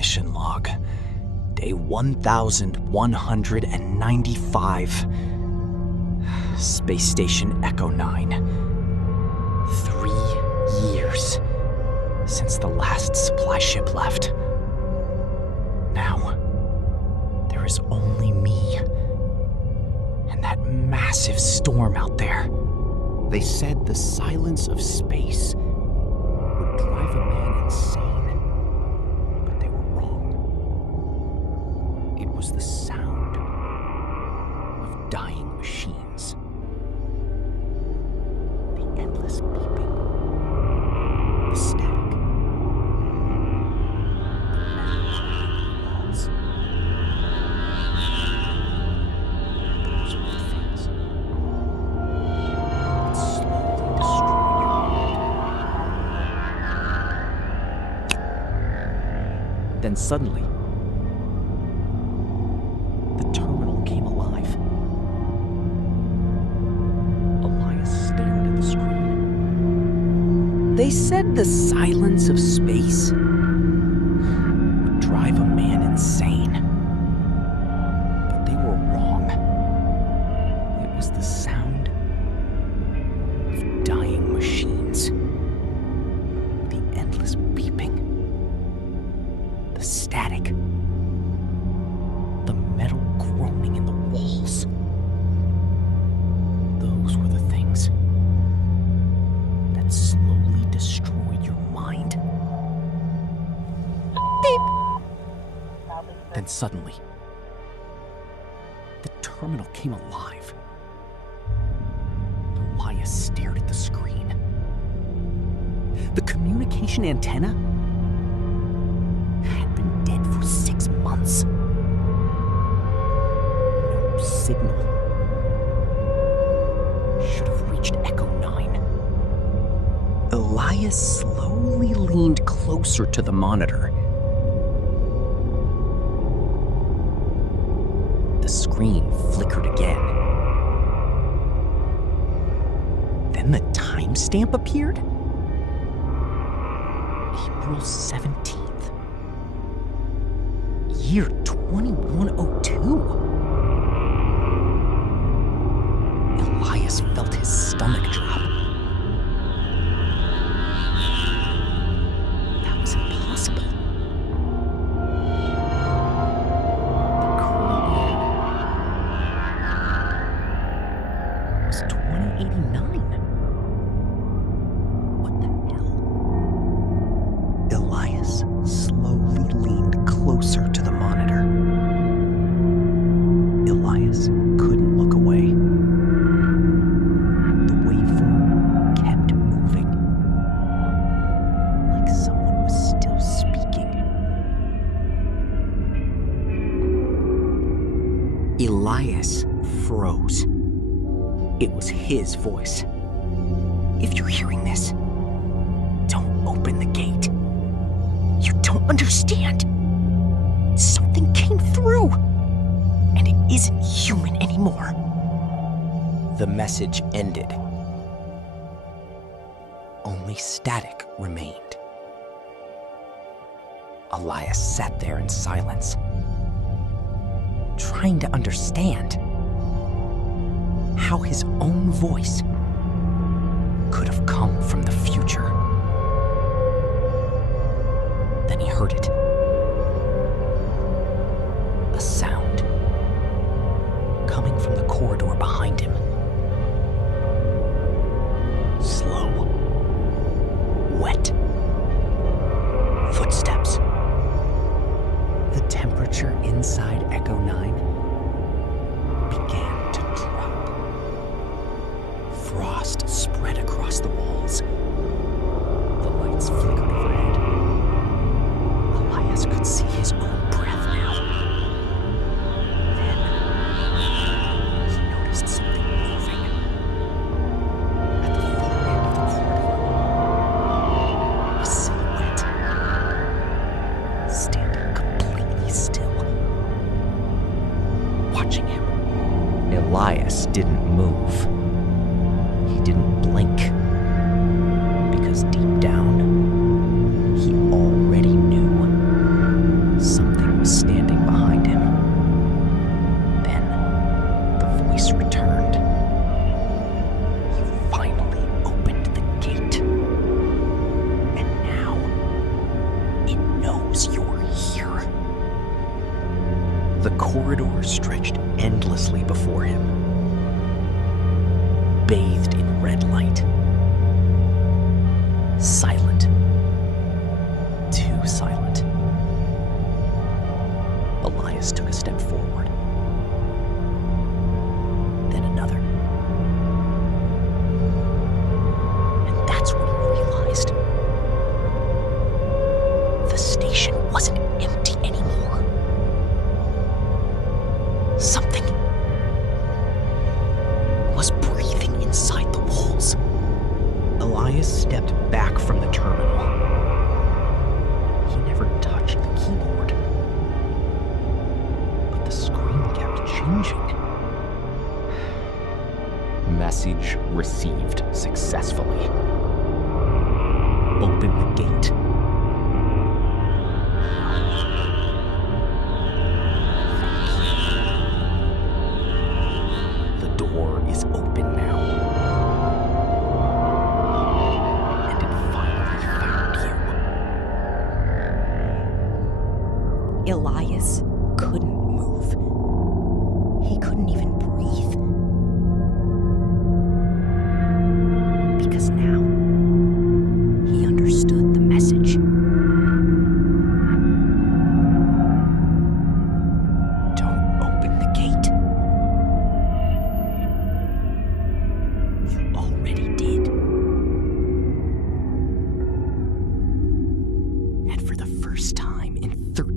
Mission log. Day 1195. Space Station Echo 9. 3 years since the last supply ship left. Now, there is only me and that massive storm out there. They said the silence of space would drive a man insane, but they were wrong. It was the sound of dying machines. The endless beeping, the static, the metal walls. Those were the things that slowly destroyed your mind. Then suddenly, the terminal came alive. Elias stared at the screen. They said the silence of space would drive a man insane. But they were wrong. It was the sound of dying machines. The endless beeping. The static. The metal groaning in the walls. Those were the things that slowly destroyed your mind. Beep! Then suddenly, the terminal came alive. Elias stared at the screen. The communication antenna had been dead for 6 months. No signal should have reached Echo 9. Elias slowly leaned closer to the monitor. The screen flickered again. Then the timestamp appeared. April 17th. Year 2102. Elias felt his stomach drop. That was impossible. The current year was 2089. What the hell? Elias slowly leaned closer to the monitor. Elias couldn't look away. The waveform kept moving, like someone was still speaking. Elias froze. It was his voice. If you're hearing this, don't open the gate. You don't understand. Something came through, and it isn't human anymore. The message ended. Only static remained. Elias sat there in silence, trying to understand how his own voice could have come from the future. Then he heard it. A sound coming from the corridor behind him. Slow, wet footsteps. The temperature inside Echo 9 began to drop. Frost spread across the walls. The lights flickered overhead. Elias could see his own breath now. Then he noticed something moving. At the far end of the corridor, a silhouette, standing completely still, watching him. Elias didn't move. He didn't blink. Because deep down, he already knew knows you're here. The corridor stretched endlessly before him, bathed in red light. Silent. Too silent. Elias took a step forward. Then another. And that's when he realized the station wasn't empty anymore. Something was breathing inside the walls. Elias stepped back from the terminal. He never touched the keyboard. But the screen kept changing. Message received successfully. Open the gate. The door is open now. And it finally found you. Elias couldn't move. He couldn't even breathe. Because now, he understood the message. Don't open the gate. You already did. And for the first time in 30